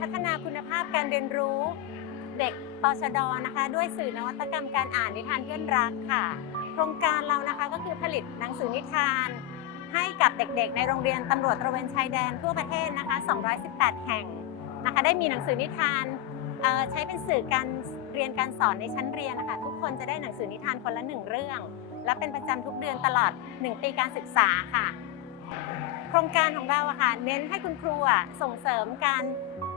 พัฒนาคุณภาพการเรียนรู้ เด็กปชดนะคะ ด้วยสื่อนวัตกรรมการอ่านนิทานเพื่อนรักค่ะ โครงการเรานะคะก็คือผลิตหนังสือนิทาน ให้กับเด็กๆ ในโรงเรียนตำรวจตระเวนชายแดนทั่วประเทศนะคะ 218 แห่งนะคะ ได้มีหนังสือนิทานใช้เป็นสื่อการเรียนการสอนในชั้นเรียนนะคะทุกคนจะได้หนังสือนิทานคนละหนึ่งเรื่อง และเป็นประจำทุกเดือนตลอด 1 ปีการศึกษาค่ะ โครงการของเราค่ะเน้นให้คุณครูส่งเสริมการ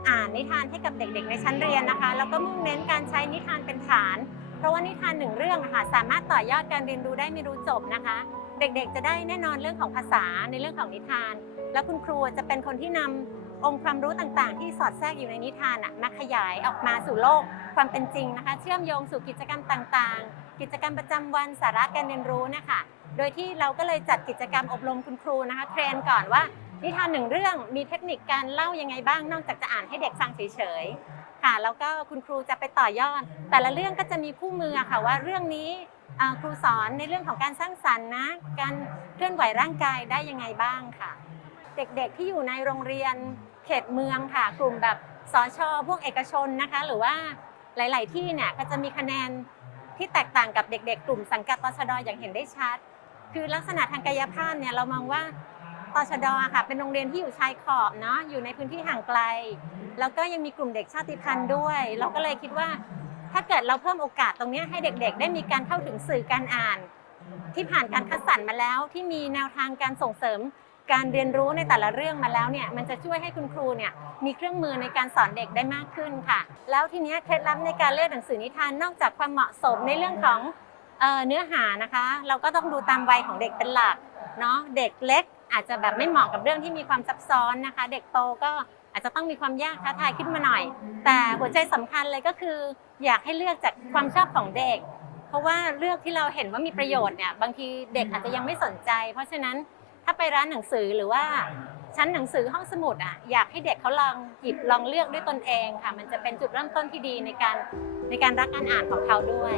อ่านนิทานให้กับเด็กๆในชั้นเรียนนะคะ แล้วก็มุ่งเน้นการใช้นิทานเป็นฐาน เพราะว่านิทานหนึ่งเรื่องค่ะสามารถต่อยอดการเรียนรู้ได้ไม่รู้จบนะคะ เด็กๆ จะได้แน่นอนเรื่องของภาษาในเรื่องของนิทาน แล้วคุณครูจะเป็นคนที่นำองค์ความรู้ต่างๆ ที่สอดแทรกอยู่ในนิทานอะมาขยายออกมาสู่โลกความเป็นจริงนะคะ เชื่อมโยงสู่กิจกรรมต่างๆ กิจกรรมประจำวันสาระการเรียนรู้นะคะ โดยที่เราก็เลยจัดกิจกรรมอบรมคุณครูนะคะ เทรนก่อนว่านิทานหนึ่งเรื่องมีเทคนิคการเล่ายังไงบ้าง นอกจากจะอ่านให้เด็กฟังเฉยๆค่ะแล้วก็คุณครูจะไปต่อยอด แต่ละเรื่องก็จะมีคู่มือค่ะว่าเรื่องนี้ครูสอนในเรื่องของการสร้างสรรค์นะการเคลื่อนไหวร่างกายได้ยังไงบ้างค่ะ เด็กๆที่อยู่ในโรงเรียนเขตเมืองค่ะ กลุ่มแบบสอชอพวกเอกชนนะคะ หรือว่าหลาย ๆ ที่เนี่ยก็จะมีคะแนนที่แตกต่างกับเด็ก ๆ กลุ่มสังกัดตชดอย่างเห็นได้ชัด คือลักษณะทางกายภาพเนี่ยเรามองว่าตชดค่ะเป็นโรงเรียนที่อยู่ชายขอบเนาะอยู่ในพื้นที่ห่างไกล แล้วก็ยังมีกลุ่มเด็กชาติพันธุ์ด้วย เราก็เลยคิดว่า ถ้าเกิดเราเพิ่มโอกาสตรงนี้ให้เด็กๆ ได้มีการเข้าถึงสื่อการอ่าน ที่ผ่านการคัดสรรมาแล้ว ที่มีแนวทางการส่งเสริมการเรียนรู้ในแต่ละเรื่องมาแล้วเนี่ยมันจะช่วยให้คุณครูเนี่ยมีเครื่องมือในการสอนเด็กได้มากขึ้นค่ะ แล้วทีนี้เคล็ดลับในการเลือกหนังสือนิทานนอกจากความเหมาะสมในเรื่องของ เนื้อหานะคะ เราก็ต้องดูตามวัยของเด็กเป็นหลักเนาะเด็กเล็กอาจจะแบบไม่เหมาะกับเรื่องที่มีความซับซ้อนนะคะ เด็กโตก็อาจจะต้องมีความยากท้าทายขึ้นมาหน่อย แต่หัวใจสำคัญเลยก็คือ อยากให้เลือกจากความชอบของเด็ก เพราะว่าเลือกที่เราเห็นว่ามีประโยชน์เนี่ยบางทีเด็กอาจจะยังไม่สนใจ เพราะฉะนั้นถ้าไปร้านหนังสือหรือว่าชั้นหนังสือห้องสมุดอะอยากให้เด็กเขาลองหยิบลองเลือกด้วยตนเองค่ะ มันจะเป็นจุดเริ่มต้นที่ดีในการในการรักการอ่านของเขาด้วย